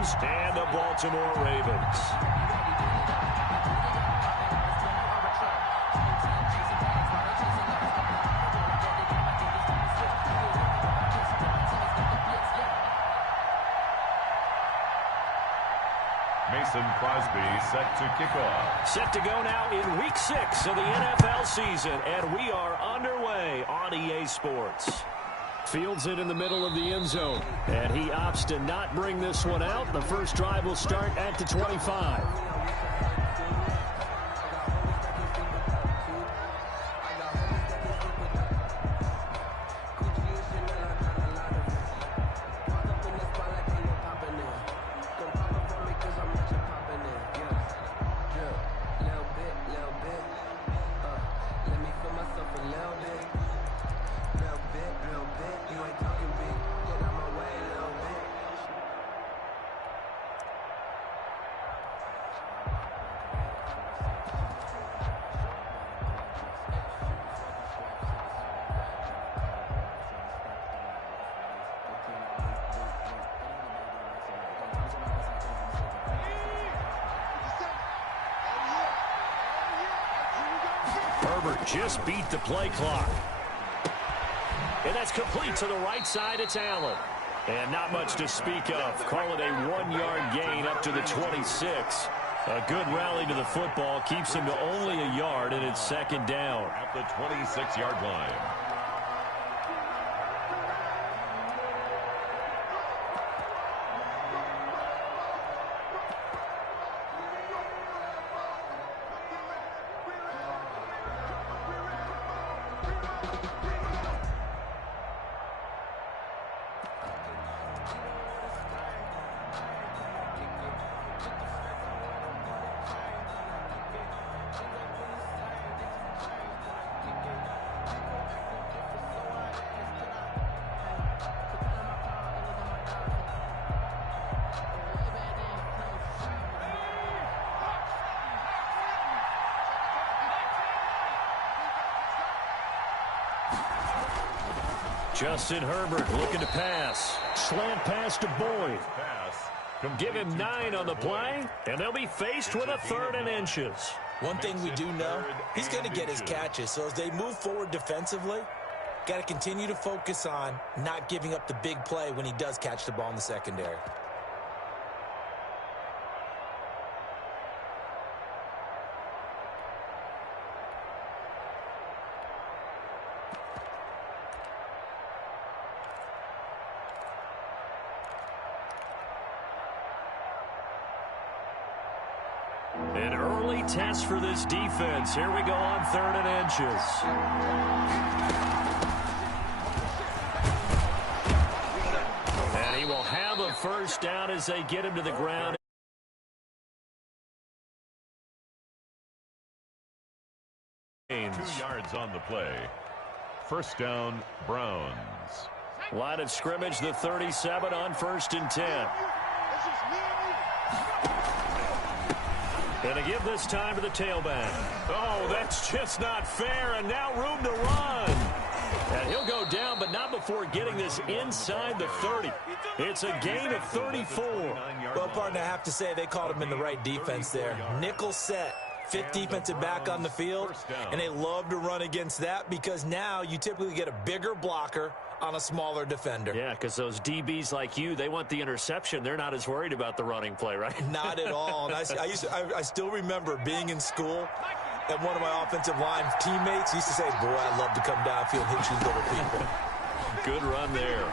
Browns and the Baltimore Ravens. Mason Crosby set to kick off. Set to go now in Week 6 of the NFL season, and we are underway on EA Sports. Fields it in the middle of the end zone, and he opts to not bring this one out. The first drive will start at the 25. Herbert just beat the play clock. And that's complete to the right side. It's Allen. And not much to speak of. Call it a 1-yard gain up to the 26. A good rally to the football. Keeps him to only a yard, and it's second down. At the 26-yard line. Justin Herbert looking to pass. Slant pass to Boyd. Give him 9 on the play, and they'll be faced with a 3rd and inches. One thing we do know, he's going to get his catches. So as they move forward defensively, got to continue to focus on not giving up the big play when he does catch the ball in the secondary. An early test for this defense. Here we go on 3rd and inches. And he will have a first down as they get him to the ground. 2 yards on the play. First down, Browns. Line of scrimmage, the 37 on 1st and 10. Going to give this time to the tailback. Oh, that's just not fair, and now room to run. And he'll go down, but not before getting this inside the 30. It's a gain of 34. Well, partner, I have to say they called him in the right defense there. Nickel set. 5th defensive back on the field, and they love to run against that because now you typically get a bigger blocker on a smaller defender. Yeah, because those DBs like you, they want the interception. They're not as worried about the running play, right? Not at all. And I still remember being in school, and one of my offensive line teammates used to say, boy, I love to come downfield and hit you little people. Good run there.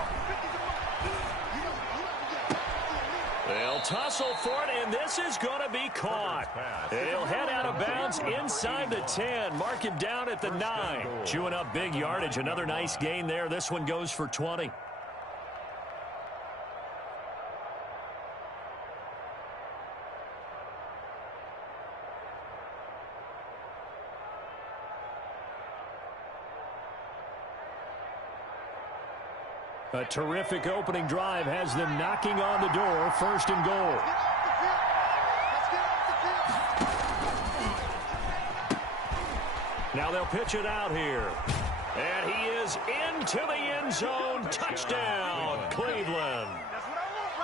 They'll tussle for it, and this is going to be caught. He'll head out of bounds inside the 10. Mark him down at the 9. Chewing up big yardage. Another nice gain there. This one goes for 20. A terrific opening drive has them knocking on the door. 1st and goal. Now they'll pitch it out here. And he is into the end zone. Touchdown, Cleveland.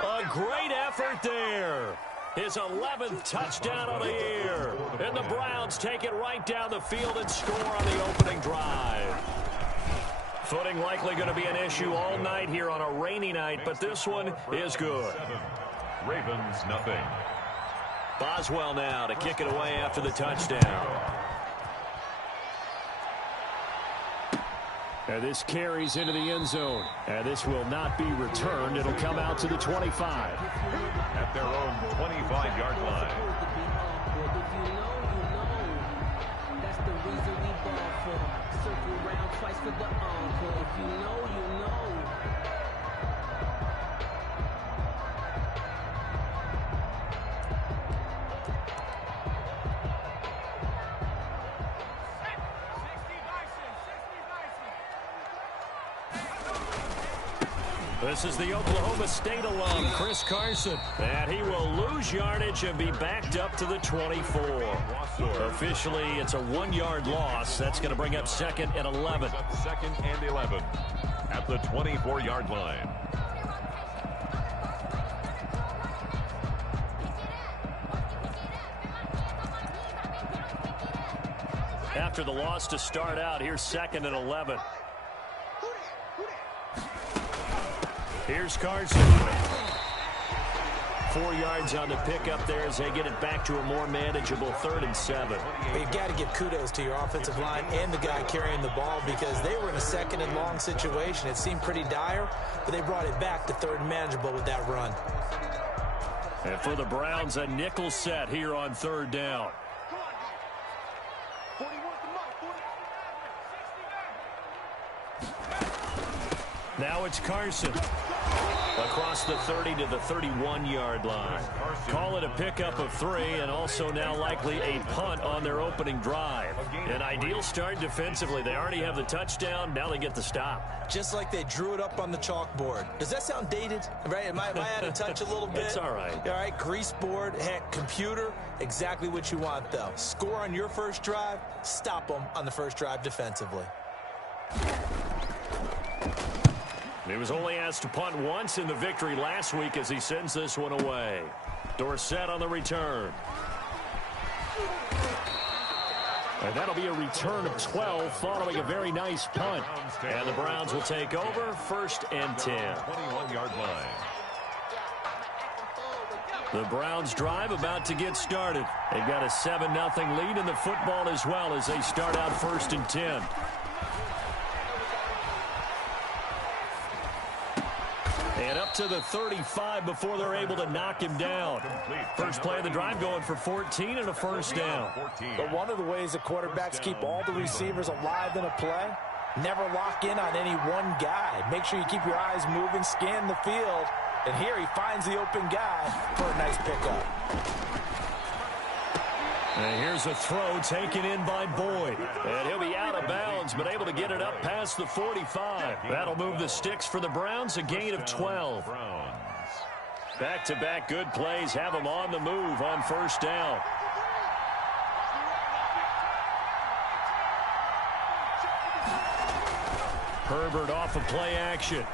A great effort there. His 11th touchdown of the year. And the Browns take it right down the field and score on the opening drive. Footing likely going to be an issue all night here on a rainy night, but this one is good. Ravens, nothing. Boswell now to kick it away after the touchdown. And this carries into the end zone. And this will not be returned. It'll come out to the 25. At their own 25-yard line. That's the reason we ball for. Circle round twice for the encore. If you know, you know. This is the Oklahoma State alum, Chris Carson. And he will lose yardage and be backed up to the 24. Officially, it's a 1-yard loss. That's going to bring up 2nd and 11. Second and 11 at the 24-yard line. After the loss to start out, here's 2nd and 11. Here's Carson. 4 yards on the pickup there as they get it back to a more manageable 3rd and 7. You've got to give kudos to your offensive line and the guy carrying the ball because they were in a 2nd and long situation. It seemed pretty dire, but they brought it back to 3rd and manageable with that run. And for the Browns, a nickel set here on 3rd down. Now it's Carson. Across the 30 to the 31-yard line. Call it a pickup of 3 and also now likely a punt on their opening drive. An ideal start defensively. They already have the touchdown. Now they get the stop. Just like they drew it up on the chalkboard. Does that sound dated? Right? Am I out of touch a little bit? It's all right. All right, grease board, heck, computer, exactly what you want, though. Score on your first drive, stop them on the first drive defensively. He was only asked to punt once in the victory last week as he sends this one away. Dorsett on the return. And that'll be a return of 12 following a very nice punt. And the Browns will take over 1st and 10. 21-yard line. The Browns drive about to get started. They've got a 7-0 lead in the football as well as they start out 1st and 10. And up to the 35 before they're able to knock him down. First play of the drive going for 14 and a 1st down. But one of the ways that quarterbacks keep all the receivers alive in a play, never lock in on any one guy. Make sure you keep your eyes moving, scan the field. And here he finds the open guy for a nice pickup. And here's a throw taken in by Boyd. And he'll be out of bounds, but able to get it up past the 45. That'll move the sticks for the Browns, a gain of 12. Back-to-back good plays have them on the move on 1st down. Herbert off of play action.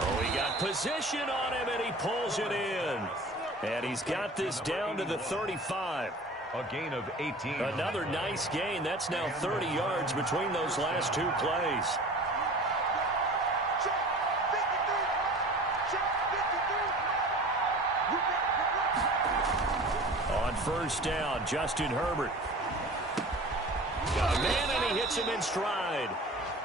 Oh, he got position on him, and he pulls it in. And he's got this down to the 35. A gain of 18. Another nice gain. That's now 30 yards between those last 2 plays. On 1st down, Justin Herbert. Got a man, and he hits him in stride.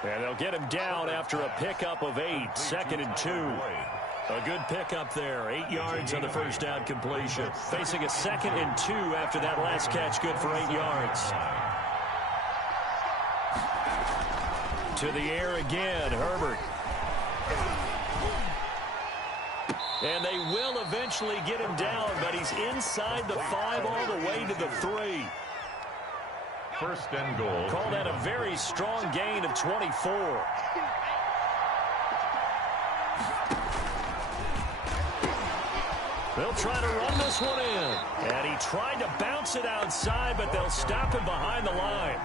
And they'll get him down after a pickup of 8, 2nd and 2. A good pickup there, 8 yards on the 1st down completion. Facing a 2nd and 2 after that last catch, good for 8 yards. To the air again, Herbert. And they will eventually get him down, but he's inside the 5 all the way to the 3. 1st and goal. Call that a very strong gain of 24. They'll try to run this one in. And he tried to bounce it outside, but they'll stop him behind the line.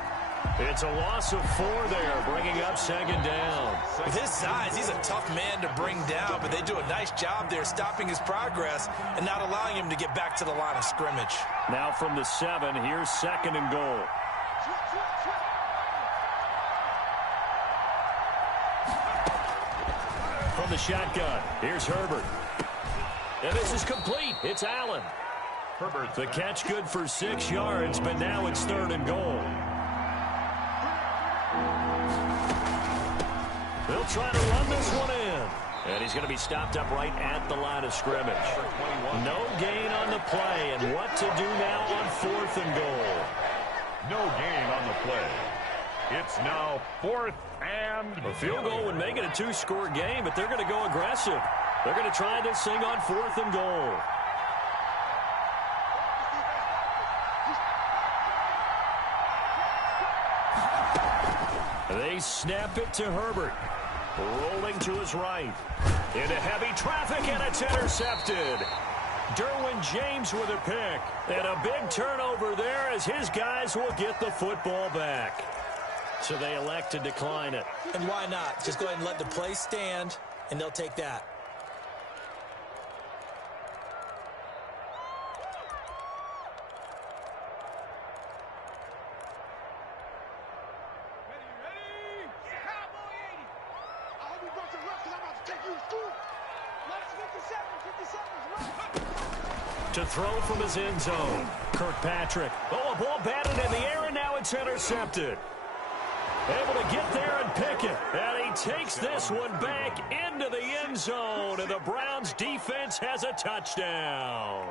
It's a loss of 4 there, bringing up second down. With his size, he's a tough man to bring down, but they do a nice job there stopping his progress and not allowing him to get back to the line of scrimmage. Now from the 7, here's second and goal. From the shotgun, here's Herbert. And this is complete. It's Allen. Herbert. The catch good for 6 yards, but now it's third and goal. They'll try to run this one in. And he's going to be stopped up right at the line of scrimmage. No gain on the play, and what to do now on 4th and goal. No gain on the play. It's now 4th and... A field goal would make it a 2-score game, but they're going to go aggressive. They're going to try this thing on 4th and goal. They snap it to Herbert. Rolling to his right. Into heavy traffic, and it's intercepted. Derwin James with a pick. And a big turnover there as his guys will get the football back. So they elect to decline it. And why not? Just go ahead and let the play stand, and they'll take that. To throw from his end zone. Kirkpatrick. Oh, a ball batted in the air, and now it's intercepted. Able to get there and pick it. And he takes this one back into the end zone, and the Browns defense has a touchdown.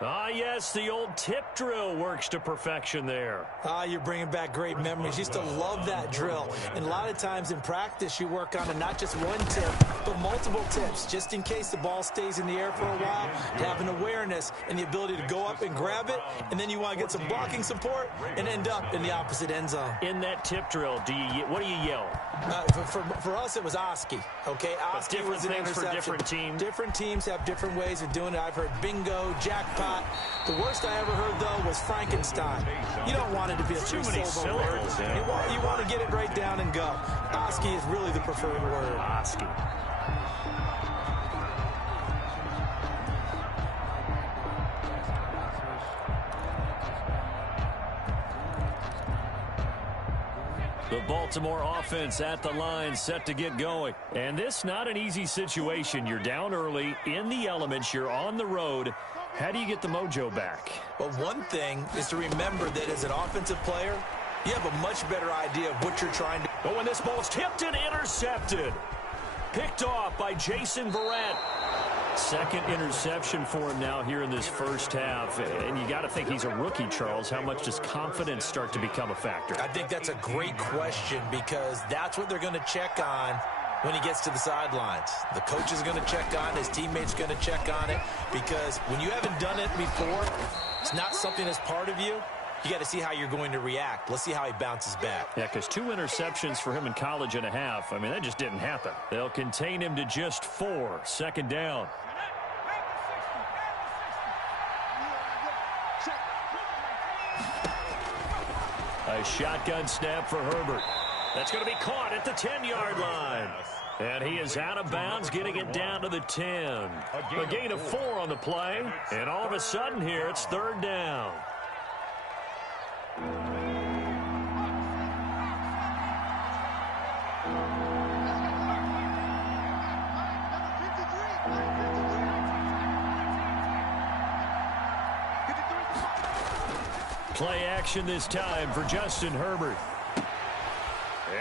Ah, yes, the old tip drill works to perfection there. Ah, you're bringing back great memories. Used to love that drill. And a lot of times in practice, you work on not just one tip, but multiple tips, just in case the ball stays in the air for a while, to have an awareness and the ability to go up and grab it, and then you want to get some blocking support and end up in the opposite end zone. In that tip drill, what do you yell? For us, it was Oski. Okay, Oski was an interception. For different teams. Different teams have different ways of doing it. I've heard bingo, jackpot. The worst I ever heard, though, was Frankenstein. You don't want it to be a three-syllable word. You want to get it right down and go. Oski is really the preferred word. Oski. The Baltimore offense at the line, set to get going. And this not an easy situation. You're down early, in the elements, you're on the road. How do you get the mojo back? Well, one thing is to remember that as an offensive player, you have a much better idea of what you're trying to do. Oh, and this ball's tipped and intercepted. Picked off by Jason Verrett. Second interception for him now here in this first half. And you got to think he's a rookie, Charles. How much does confidence start to become a factor? I think that's a great question because that's what they're going to check on when he gets to the sidelines. The coach is going to check on, his teammates going to check on it, because when you haven't done it before, it's not something that's part of you. You got to see how you're going to react. Let's see how he bounces back. Yeah, because 2 interceptions for him in college and a half. I mean, that just didn't happen. They'll contain him to just 4. Second down. A shotgun snap for Herbert. That's going to be caught at the 10-yard line. And he is out of bounds, getting it down to the 10. A gain of 4 on the play. And all of a sudden here, it's third down. Play action this time for Justin Herbert.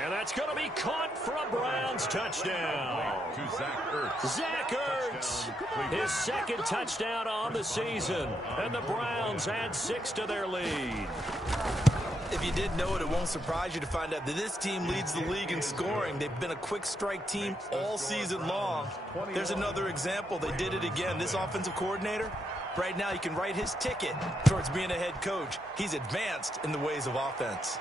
And that's going to be caught for a Browns touchdown. To Zach Ertz. Zach Ertz, his second touchdown on the season. And the Browns add 6 to their lead. If you didn't know it, it won't surprise you to find out that this team leads the league in scoring. They've been a quick strike team all season long. There's another example. They did it again. This offensive coordinator, right now you can write his ticket towards being a head coach. He's advanced in the ways of offense.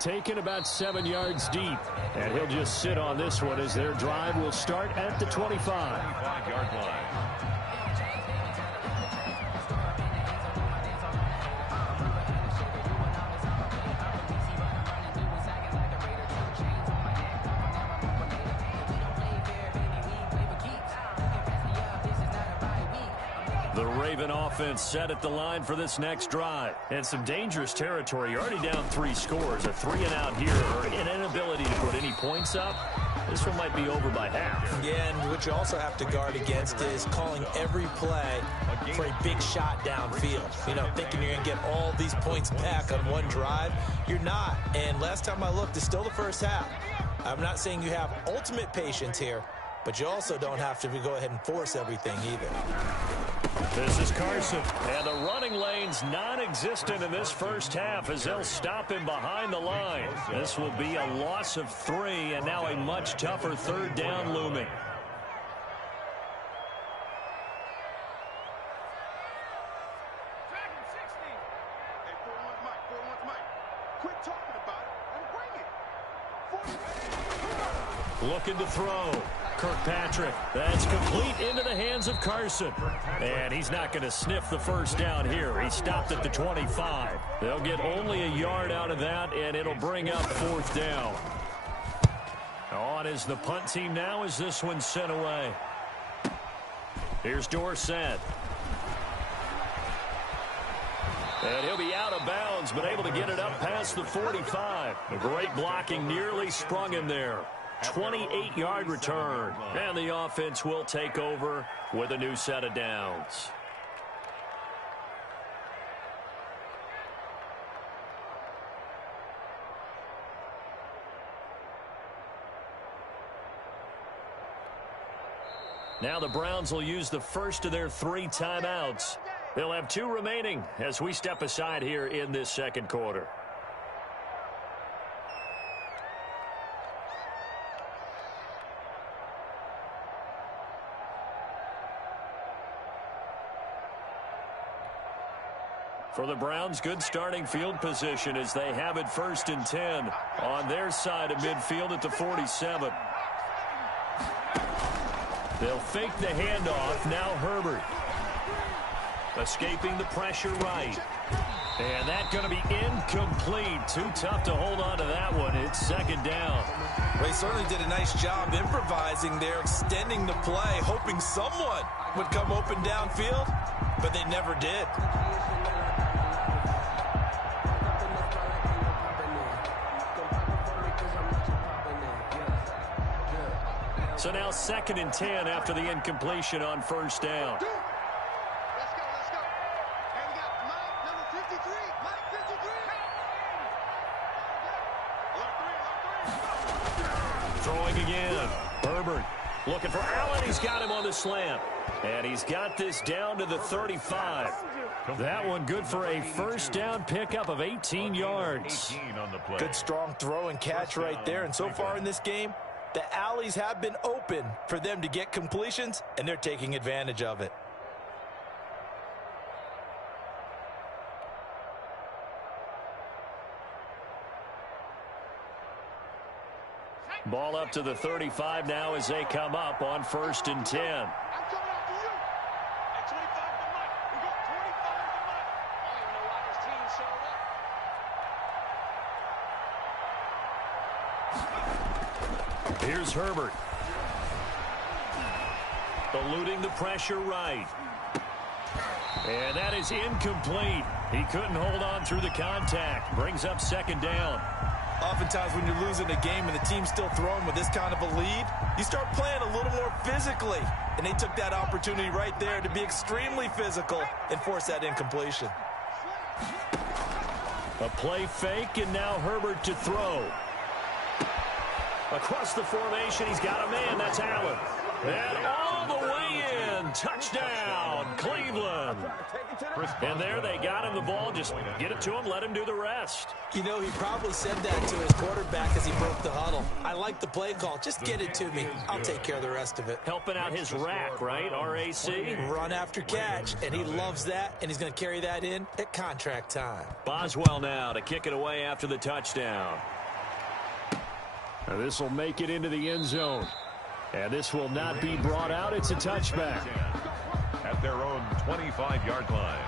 Taken about 7 yards deep. And he'll just sit on this one as their drive will start at the 25. 25-yard line. The Raven offense set at the line for this next drive. And some dangerous territory. You're already down 3 scores. A 3-and-out here, or an inability to put any points up. This one might be over by half. Yeah, and what you also have to guard against is calling every play for a big shot downfield. You know, thinking you're going to get all these points back on one drive. You're not. And last time I looked, it's still the first half. I'm not saying you have ultimate patience here, but you also don't have to go ahead and force everything either. This is Carson, and the running lane's non-existent in this first half as they'll stop him behind the line. This will be a loss of 3, and now a much tougher 3rd down looming. Looking to throw. Kirkpatrick. That's complete into the hands of Carson. And he's not going to sniff the first down here. He stopped at the 25. They'll get only a yard out of that, and it'll bring up 4th down. On is the punt team now as this one's sent away. Here's Dorsett. And he'll be out of bounds, but able to get it up past the 45. The great blocking nearly sprung him there. 28-yard return. And the offense will take over with a new set of downs. Now the Browns will use the first of their 3 timeouts. They'll have 2 remaining as we step aside here in this second quarter. For the Browns, good starting field position as they have it 1st and 10 on their side of midfield at the 47. They'll fake the handoff. Now Herbert. Escaping the pressure right. And that's going to be incomplete. Too tough to hold on to that one. It's 2nd down. Well, he certainly did a nice job improvising there, extending the play, hoping someone would come open downfield, but they never did. So now 2nd and 10 after the incompletion on 1st down. Let's go. Hey, we got Mike, number 53. Mike 53. Throwing again. Herbert looking for Allen. He's got him on the slant. And he's got this down to the 35. That one good for a 1st down pickup of 18 yards. Good strong throw and catch right there. And so far in this game, the alleys have been open for them to get completions, and they're taking advantage of it. Ball up to the 35 now as they come up on 1st and 10. I'm coming after you. At 25 to Mike. We got 25 to Mike. I don't even know why this team showed up. Here's Herbert. Eluding the pressure right. And that is incomplete. He couldn't hold on through the contact. Brings up 2nd down. Oftentimes when you're losing a game and the team's still throwing with this kind of a lead, you start playing a little more physically. And they took that opportunity right there to be extremely physical and force that incompletion. A play fake, and now Herbert to throw. Across the formation, he's got a man. That's Allen. And all the way in. Touchdown, Cleveland. And there they got him the ball. Just get it to him, let him do the rest. You know, he probably said that to his quarterback as he broke the huddle. I like the play call. Just get it to me. I'll take care of the rest of it. Helping out his rack, right? RAC. Run after catch, and he loves that, and he's going to carry that in at contract time. Boswell now to kick it away after the touchdown. This will make it into the end zone. And this will not be brought out. It's a touchback. At their own 25-yard line.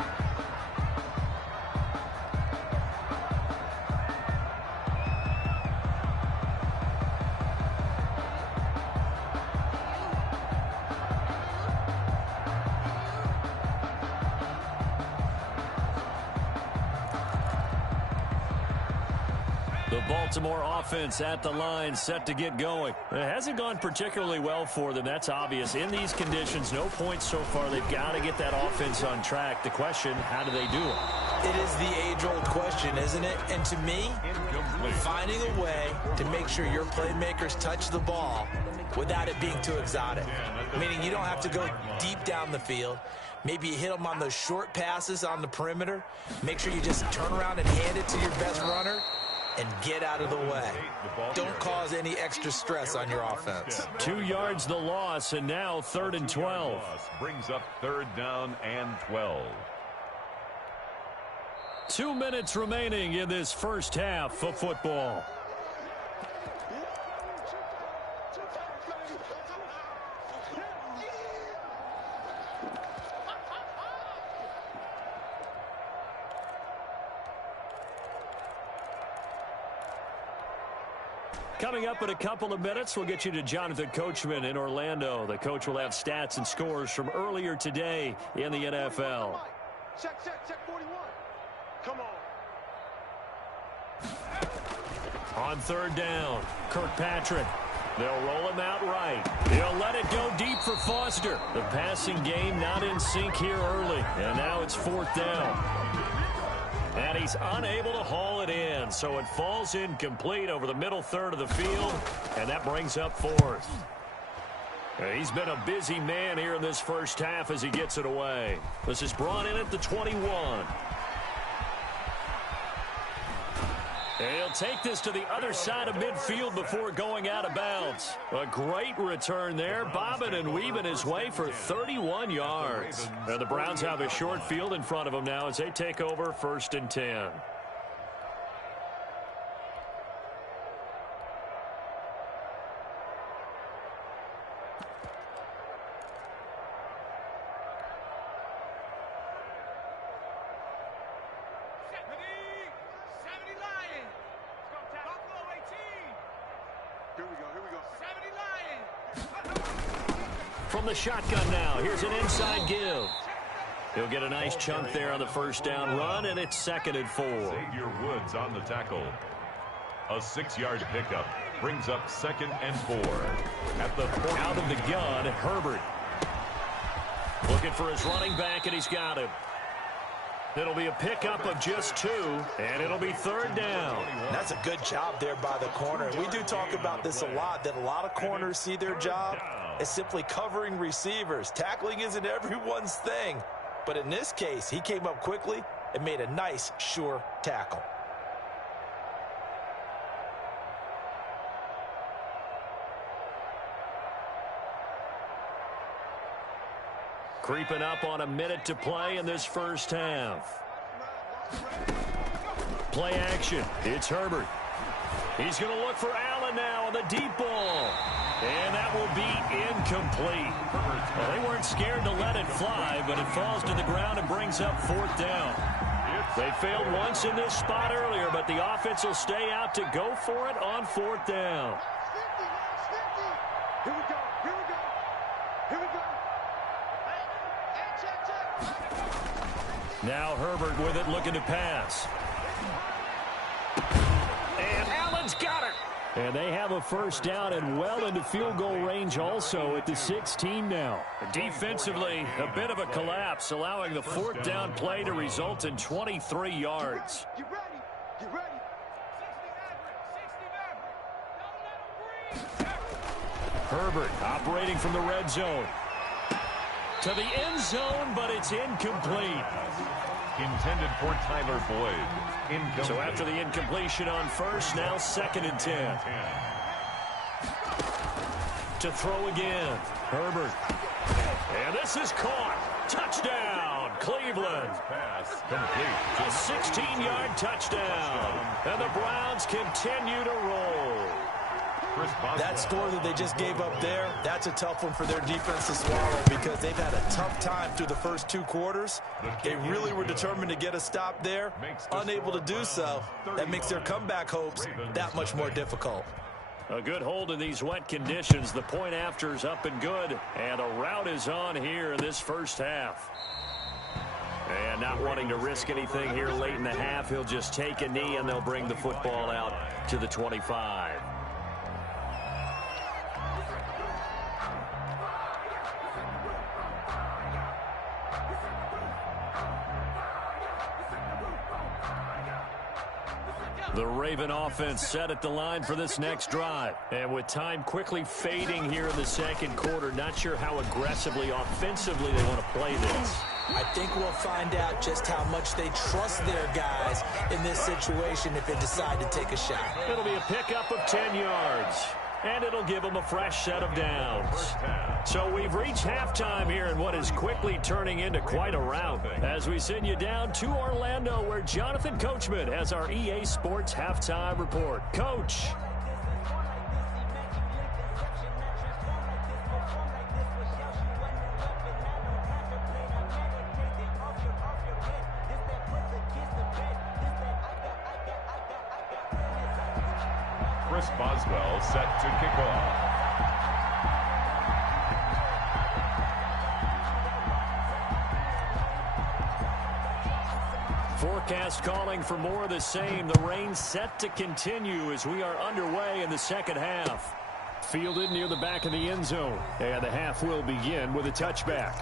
The Baltimore offense at the line, set to get going. It hasn't gone particularly well for them. That's obvious. In these conditions, no points so far. They've got to get that offense on track. The question, how do they do it? It is the age-old question, isn't it? And to me, finding a way to make sure your playmakers touch the ball without it being too exotic. Meaning you don't have to go deep down the field. Maybe you hit them on those short passes on the perimeter. Make sure you just turn around and hand it to your best runner and get out of the way. Don't cause any extra stress on your offense. 2 yards the loss, and now 3rd and 12. Brings up 3rd down and 12. 2 minutes remaining in this first half of football. Coming up in a couple of minutes, we'll get you to Jonathan Coachman in Orlando. The coach will have stats and scores from earlier today in the NFL. Check 41. Come on. On 3rd down, Kirkpatrick. They'll roll him out right. They'll let it go deep for Foster. The passing game not in sync here early. And now it's 4th down. And he's unable to haul it in, so it falls incomplete over the middle third of the field, and that brings up 4th. He's been a busy man here in this first half as he gets it away. This is brought in at the 21. He'll take this to the other side of midfield before going out of bounds. A great return there, bobbing and weaving his way for 31 yards. And the Browns have a short field in front of them now as they take over 1st and 10. From the shotgun now, here's an inside give. He'll get a nice chunk there on the 1st down run, and it's 2nd and 4. Xavier Woods on the tackle. A 6-yard pickup brings up 2nd and 4. At the 40. Out of the gun, Herbert. Looking for his running back, and he's got him. It'll be a pickup of just 2, and it'll be 3rd down. That's a good job there by the corner. We do talk about this a lot, that a lot of corners see their job as simply covering receivers. Tackling isn't everyone's thing. But in this case, he came up quickly and made a nice, sure tackle. Creeping up on a minute to play in this first half. Play action. It's Herbert. He's going to look for Allen now on the deep ball. And that will be incomplete. Well, they weren't scared to let it fly, but it falls to the ground and brings up 4th down. They failed once in this spot earlier, but the offense will stay out to go for it on 4th down. Here we go. Here we go. Here we go. Now Herbert with it, looking to pass. And Allen's got it. And they have a 1st down and well into field goal range also at the 16 now. Defensively, a bit of a collapse, allowing the 4th down play to result in 23 yards. Get ready. Get ready. Herbert operating from the red zone. To the end zone, but it's incomplete. Intended for Tyler Boyd. Incomplete. So after the incompletion on 1st, now 2nd and 10. To throw again, Herbert. And this is caught. Touchdown, Cleveland. Pass complete. A 16-yard touchdown. And the Browns continue to roll. That score that they just gave up there, that's a tough one for their defense to swallow because they've had a tough time through the first 2 quarters. They really were determined to get a stop there, unable to do so. That makes their comeback hopes that much more difficult. A good hold in these wet conditions. The point after is up and good, and a rout is on here in this first half. And not wanting to risk anything here late in the half, he'll just take a knee and they'll bring the football out to the 25. The Raven offense set at the line for this next drive. And with time quickly fading here in the second quarter, not sure how aggressively, offensively they want to play this. I think we'll find out just how much they trust their guys in this situation if they decide to take a shot. It'll be a pickup of 10 yards. And it'll give them a fresh set of downs. So we've reached halftime here in what is quickly turning into quite a rout. As we send you down to Orlando, where Jonathan Coachman has our EA Sports Halftime Report. Coach. Chris Boswell set to kick off. Forecast calling for more of the same. The rain set to continue as we are underway in the second half. Fielded near the back of the end zone. And the half will begin with a touchback.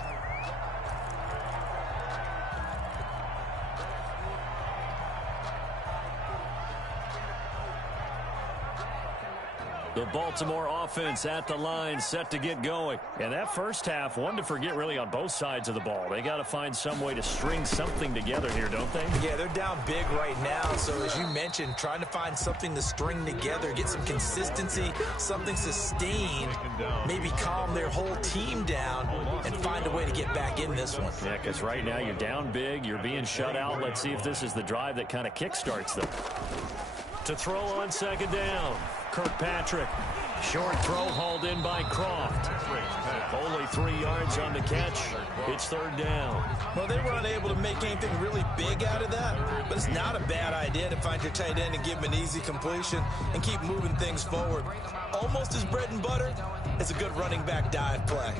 The Baltimore offense at the line, set to get going. And that first half, one to forget really on both sides of the ball. They got to find some way to string something together here, don't they? Yeah, they're down big right now. So as you mentioned, trying to find something to string together, get some consistency, something sustained, maybe calm their whole team down and find a way to get back in this one. Yeah, because right now you're down big, you're being shut out. Let's see if this is the drive that kind of kickstarts them. To throw on second down, Kirkpatrick. Short throw hauled in by Croft. Only 3 yards on the catch. It's third down. Well, they were unable to make anything really big out of that, but it's not a bad idea to find your tight end and give him an easy completion and keep moving things forward. Almost as bread and butter as a good running back dive play.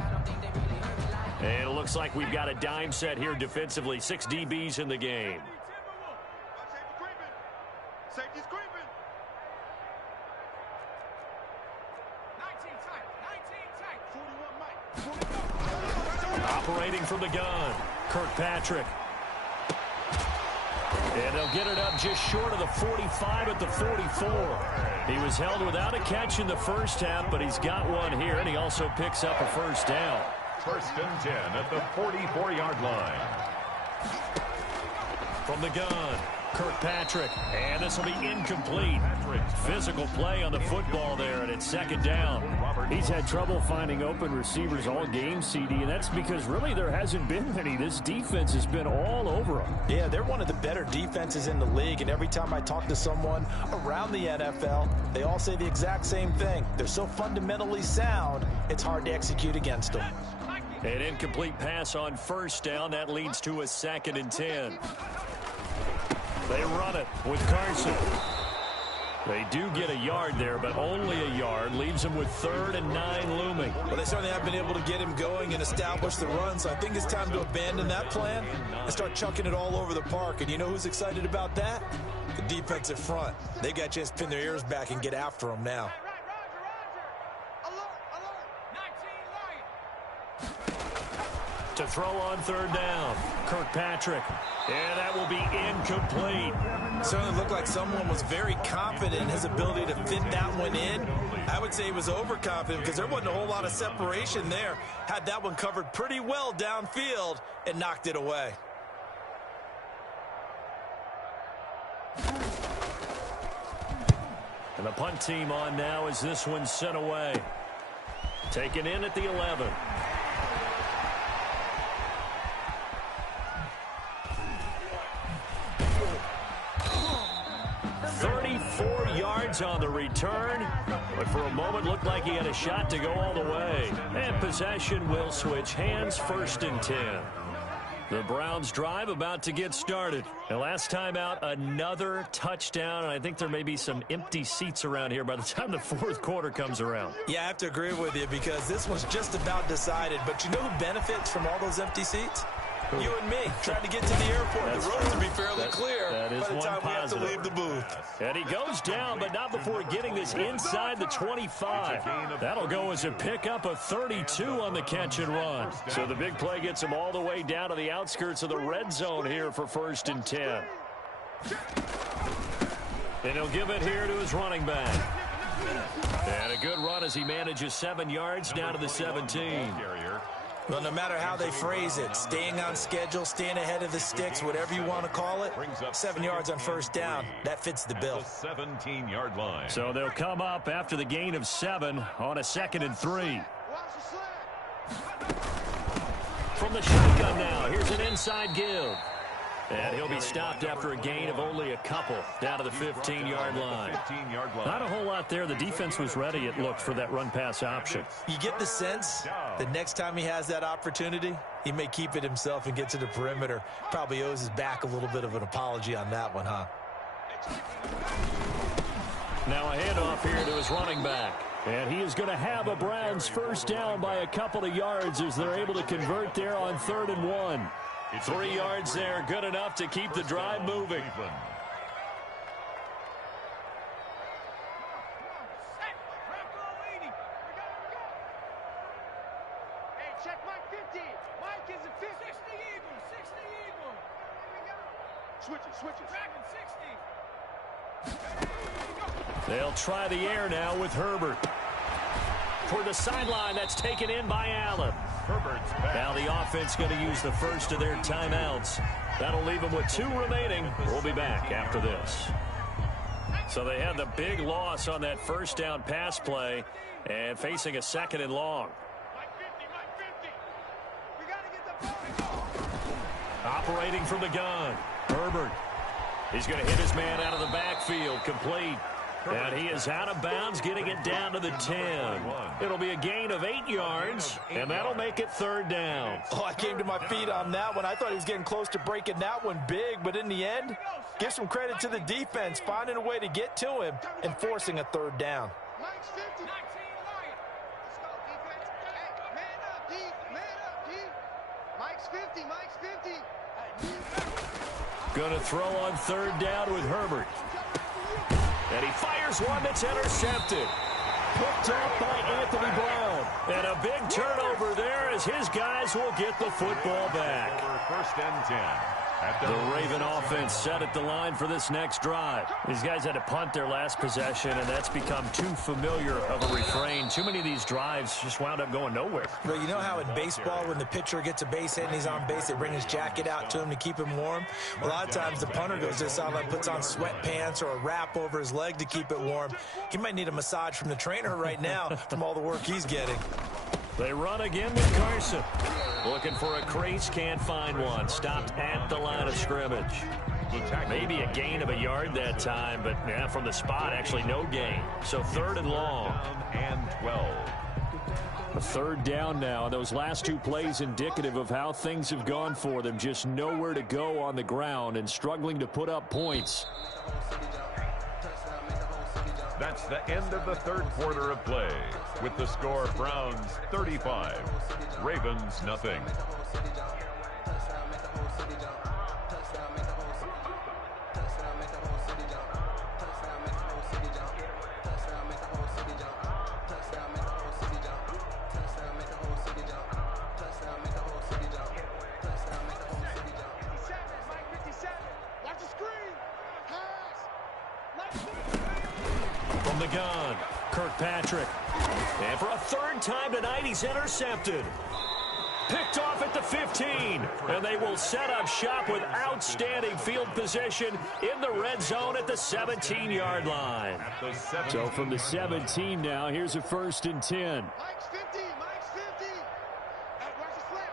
And it looks like we've got a dime set here defensively. 6 DBs in the game. Safety's creeping. Operating from the gun, Kirkpatrick. And they'll get it up just short of the 45 at the 44. He was held without a catch in the first half, but he's got one here, and he also picks up a first down. First and 10 at the 44-yard line. From the gun, Kirkpatrick, and this will be incomplete. Physical play on the football there, and it's second down. He's had trouble finding open receivers all game, CD, and that's because really there hasn't been many. This defense has been all over them. Yeah, they're one of the better defenses in the league, and every time I talk to someone around the NFL, they all say the exact same thing. They're so fundamentally sound, it's hard to execute against them. An incomplete pass on first down. That leads to a 2nd and 10. They run it with Carson. They do get a yard there, but only a yard. Leaves them with 3rd and 9 looming. Well, they certainly have been able to get him going and establish the run, so I think it's time to abandon that plan and start chucking it all over the park. And you know who's excited about that? The defensive front. They got a chance to pin their ears back and get after him now. To throw on third down, Kirkpatrick. And that will be incomplete. Certainly looked like someone was very confident in his ability to fit that one in. I would say he was overconfident because there wasn't a whole lot of separation there. Had that one covered pretty well downfield and knocked it away. And the punt team on now as this one's sent away. Taken in at the 11. On the return, but for a moment looked like he had a shot to go all the way. And possession will switch hands, 1st and 10. The Browns drive about to get started. And last time out, another touchdown, and I think there may be some empty seats around here by the time the 4th quarter comes around. Yeah, I have to agree with you because this one's just about decided. But you know who benefits from all those empty seats? You and me trying to get to the airport. The roads will be fairly clear by the time we have to leave the booth. And he goes down, but not before getting this inside the 25. That'll go as a pickup of 32 on the catch and run. So the big play gets him all the way down to the outskirts of the red zone here for 1st and 10. And he'll give it here to his running back. And a good run as he manages 7 yards down to the 17. Well, no matter how they phrase it, staying on schedule, staying ahead of the sticks, whatever you want to call it, 7 yards on 1st down, that fits the bill. 17-yard line. So they'll come up after the gain of 7 on a 2nd and 3. From the shotgun now, here's an inside give. And he'll be stopped after a gain of only a couple down to the 15-yard line. Not a whole lot there. The defense was ready, it looked, for that run-pass option. You get the sense that next time he has that opportunity, he may keep it himself and get to the perimeter. Probably owes his back a little bit of an apology on that one, huh? Now a handoff here to his running back. And he is going to have a Browns 1st down by a couple of yards as they're able to convert there on 3rd and 1. 3 yards there, good enough to keep the drive moving. Hey, check Mike 50. Mike is a 50. 60 Eagle, 60 Eagle. Switch it. Dragon 60. They'll try the air now with Herbert. For the sideline, that's taken in by Allen. Now the offense going to use the first of their timeouts. That'll leave them with 2 remaining. We'll be back after this. So they had the big loss on that 1st down pass play and facing a 2nd and long. Mike 50. We got to get the ball. Operating from the gun, Herbert. He's going to hit his man out of the backfield, complete. And he is out of bounds, getting it down to the 10. It'll be a gain of 8 yards, and that'll make it 3rd down. Oh, I came to my feet on that one. I thought he was getting close to breaking that one big, but in the end, give some credit to the defense, finding a way to get to him and forcing a 3rd down. Mike's 50. 19 Lion. Let's go, defense. Hey, man up, D. Mike's 50. Going to throw on 3rd down with Herbert. And he fires one that's intercepted. Picked off by Anthony Brown. And a big turnover there as his guys will get the football back. 1st and 10. The Raven offense set at the line for this next drive. These guys had to punt their last possession, and that's become too familiar of a refrain. Too many of these drives just wound up going nowhere. But you know how in baseball, when the pitcher gets a base hit and he's on base, they bring his jacket out to him to keep him warm? A lot of times the punter goes to the sideline, puts on sweatpants or a wrap over his leg to keep it warm. He might need a massage from the trainer right now from all the work he's getting. They run again with Carson. Looking for a crease, can't find one. Stopped at the line of scrimmage. Maybe a gain of a yard that time, but yeah, from the spot, actually no gain. So 3rd and long. And 12. A 3rd down now. Those last 2 plays indicative of how things have gone for them. Just nowhere to go on the ground and struggling to put up points. That's the end of the 3rd quarter of play. With the score, Browns 35, Ravens nothing. From the gun, Kirkpatrick. And for a 3rd time tonight, he's intercepted. Picked off at the 15. And they will set up shop with outstanding field position in the red zone at the 17-yard line. So from the 17 now, here's a 1st and 10. Mike's 50. Hey, watch the slant.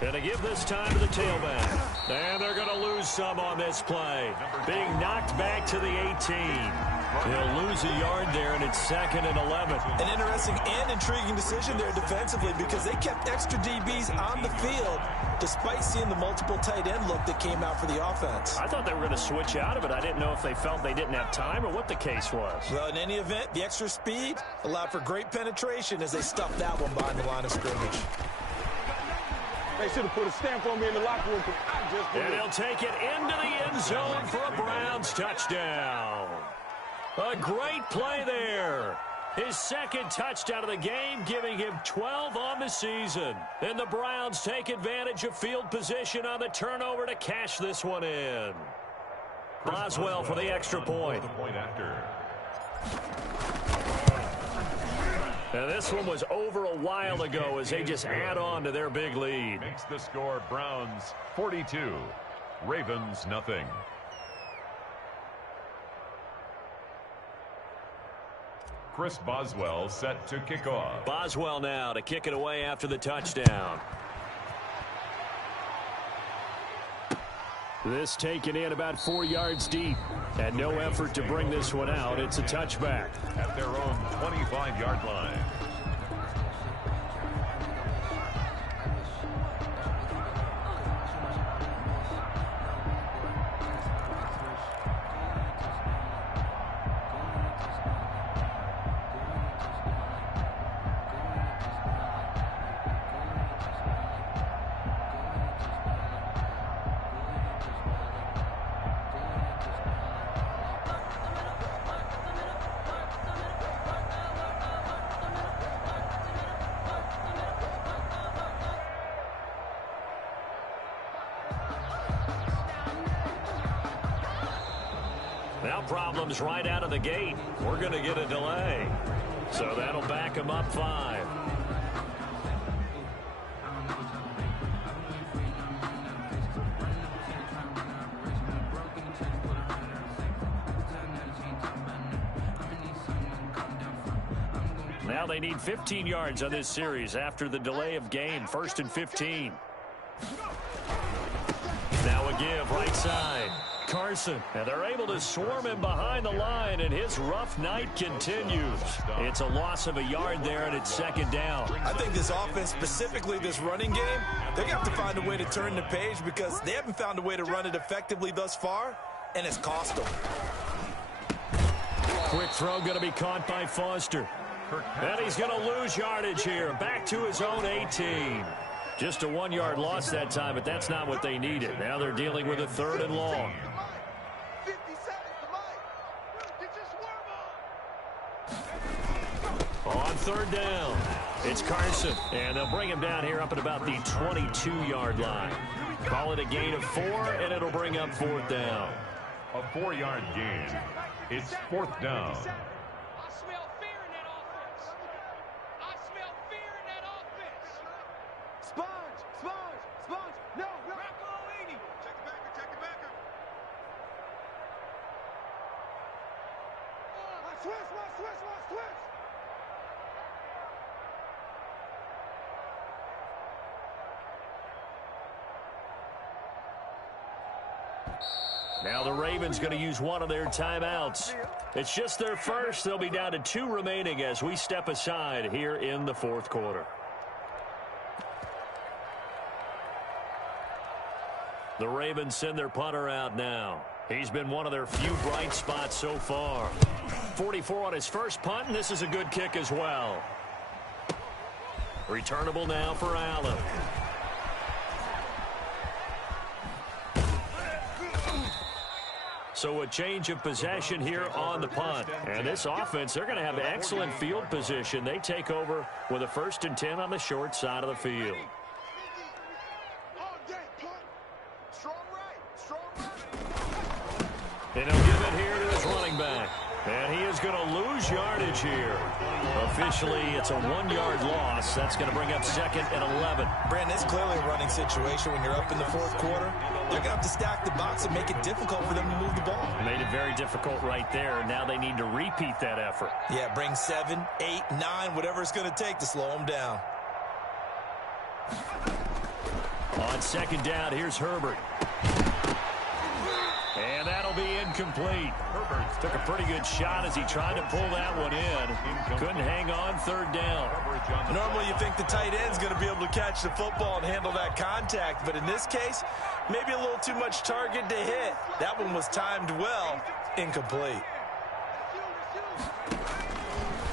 And to give this time to the tailback. And they're going to lose some on this play. Being knocked back to the 18. They'll lose a yard there, and it's 2nd and 11. An interesting and intriguing decision there defensively because they kept extra DBs on the field despite seeing the multiple tight end look that came out for the offense. I thought they were going to switch out of it. I didn't know if they felt they didn't have time or what the case was. Well, in any event, the extra speed allowed for great penetration as they stuffed that one behind the line of scrimmage. They should have put a stamp on me in the locker room. And he'll take it into the end zone for a Browns touchdown. A great play there. His 2nd touchdown of the game, giving him 12 on the season. And the Browns take advantage of field position on the turnover to cash this one in. Boswell for the extra point. And this one was over a while ago as they just add on to their big lead. Makes the score Browns 42, Ravens nothing. Chris Boswell set to kick off. Boswell now to kick it away after the touchdown. This taken in about 4 yards deep. And no effort to bring this one out. It's a touchback. At their own 25-yard line. Now problems right out of the gate. We're going to get a delay. So that'll back them up 5. Now they need 15 yards on this series after the delay of game. 1st and 15. Now a give right side. Carson, and they're able to swarm him behind the line, and his rough night continues. It's a loss of a yard there, and it's 2nd down. I think this offense, specifically this running game, they're going to have to find a way to turn the page because they haven't found a way to run it effectively thus far, and it's cost them. Quick throw going to be caught by Foster. And he's going to lose yardage here, back to his own 18. Just a 1-yard loss that time, but that's not what they needed. Now they're dealing with a 3rd and long. 50 seconds to Mike. Get your swarm on. On 3rd down, it's Carson. And they'll bring him down here up at about the 22-yard line. Call it a gain of 4, and it'll bring up 4th down. A 4-yard gain. It's 4th down. I smell fear in that offense. I smell fear in that offense. Sponge, sponge, sponge. No, no. Braccolini. Check the backer, check the backer. Switch, switch. Now the Ravens going to use one of their timeouts. It's just their first. They'll be down to 2 remaining as we step aside here in the 4th quarter. The Ravens send their punter out now. He's been one of their few bright spots so far. 44 on his first punt, and this is a good kick as well. Returnable now for Allen. So a change of possession here on the punt. And this offense, they're going to have excellent field position. They take over with a 1st and 10 on the short side of the field. And he'll give it here to his running back. And he is going to lose yardage here. Officially, it's a 1-yard loss. That's going to bring up 2nd and 11. Brandon, it's clearly a running situation when you're up in the 4th quarter. They're going to have to stack the box and make it difficult for them to move the ball. Made it very difficult right there. Now they need to repeat that effort. Yeah, bring 7, 8, 9, whatever it's going to take to slow them down. On on second down, here's Herbert. And that'll be incomplete. Herbert took a pretty good shot as he tried to pull that one in. Couldn't hang on third down. Normally you think the tight end's going to be able to catch the football and handle that contact, but in this case, maybe a little too much target to hit. That one was timed well. Incomplete.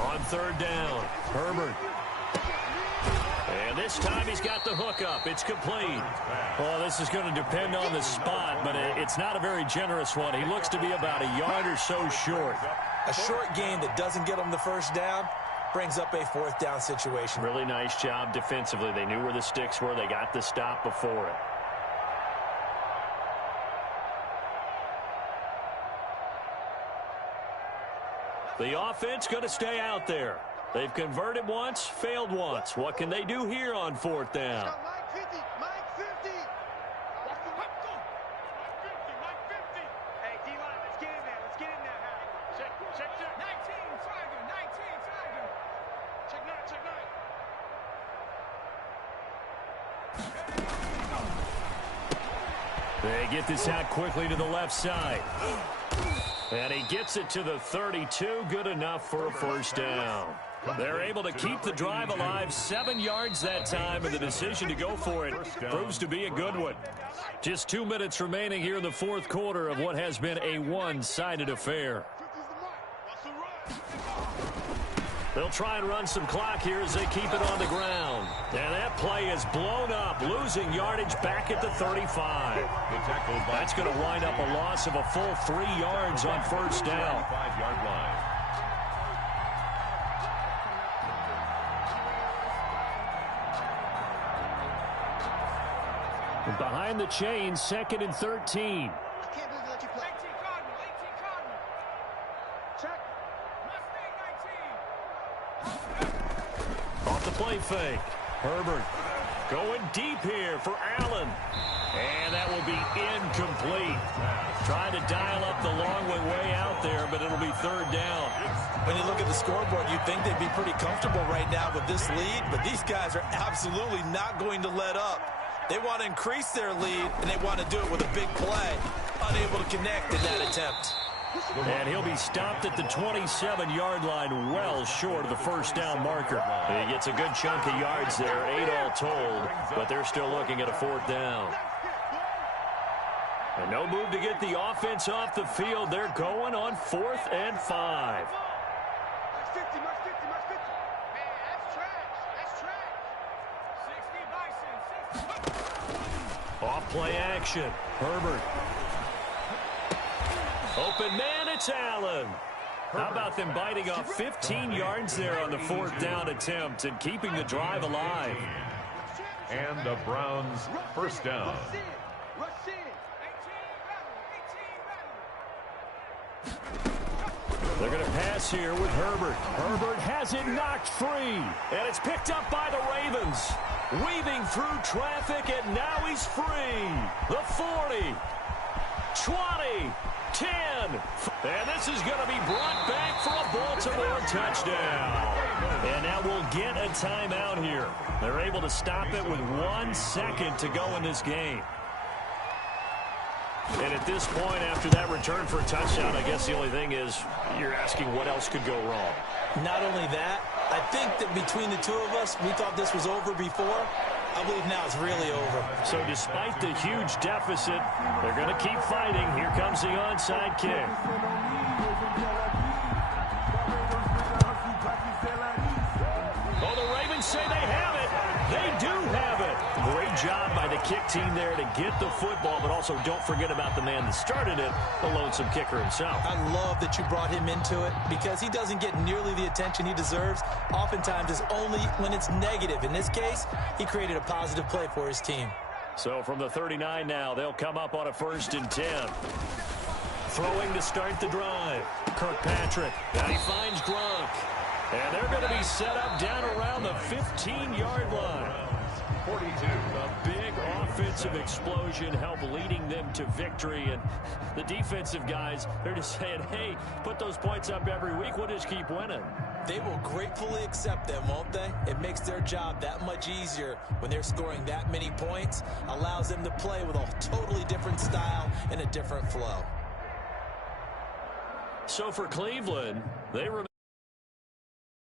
On third down, Herbert. And this time he's got the hook up. It's complete. Well, this is going to depend on the spot, but it's not a very generous one. He looks to be about a yard or so short. A short gain that doesn't get him the first down brings up a fourth down situation. Really nice job defensively. They knew where the sticks were. They got the stop before it. The offense going to stay out there. They've converted once, failed once. What can they do here on fourth down? Mike 50. Watch the whip. Go. Mike 50. Hey, D-line, let's get in there. Let's get in there, Harry. Check. 19, Tiger. 19, Tiger. Check 9. They get this out quickly to the left side. And he gets it to the 32. Good enough for a first down. They're able to keep the drive alive, 7 yards that time, and the decision to go for it proves to be a good one. Just 2 minutes remaining here in the fourth quarter of what has been a one-sided affair. They'll try and run some clock here as they keep it on the ground. And that play is blown up, losing yardage back at the 35. That's going to wind up a loss of a full 3 yards on first down. 5-yard line. And behind the chains, 2nd and 13. I can't believe they let you play. 18 Cardinal. Check. Mustang 19. Off the play fake. Herbert going deep here for Allen. And that will be incomplete. Trying to dial up the long way out there, but it'll be third down. When you look at the scoreboard, you'd think they'd be pretty comfortable right now with this lead, but these guys are absolutely not going to let up. They want to increase their lead, and they want to do it with a big play. Unable to connect in that attempt. And he'll be stopped at the 27-yard line, well short of the first down marker. He gets a good chunk of yards there, 8 all told, but they're still looking at a fourth down. And no move to get the offense off the field. They're going on 4th and 5. Mike 50. Man, that's trash. 60 Bison. Off play action. Herbert. Open man, it's Allen. How about them biting off 15 yards there on the fourth down attempt and keeping the drive alive? And the Browns first down. Rush in. 18 They're going to pass here with Herbert. Herbert has it knocked free. And it's picked up by the Ravens. Weaving through traffic, and now he's free. The 40, 20, 10. And this is going to be brought back for a Baltimore touchdown. And now we'll get a timeout here. They're able to stop it with 1 second to go in this game. And at this point, after that return for a touchdown, I guess the only thing is you're asking what else could go wrong. Not only that, I think that between the two of us, we thought this was over before. I believe now it's really over. So despite the huge deficit, they're going to keep fighting. Here comes the onside kick. Oh, the Ravens say they have it. They do have it. Great job by the kick team there to get the football, but also don't forget about the man that started it, the lonesome kicker himself. I love that you brought him into it because he doesn't get nearly the attention he deserves. Oftentimes it's only when it's negative. In this case, he created a positive play for his team. So from the 39 now, they'll come up on a 1st and 10. Throwing to start the drive. Kirkpatrick. Now he finds Gronk. And they're going to be set up down around the 15-yard line. 42. A big offensive offensive explosion help leading them to victory. And the defensive guys, they're just saying, hey, put those points up every week. We'll just keep winning. They will gratefully accept them, won't they? It makes their job that much easier when they're scoring that many points. Allows them to play with a totally different style and a different flow. So for Cleveland, they remain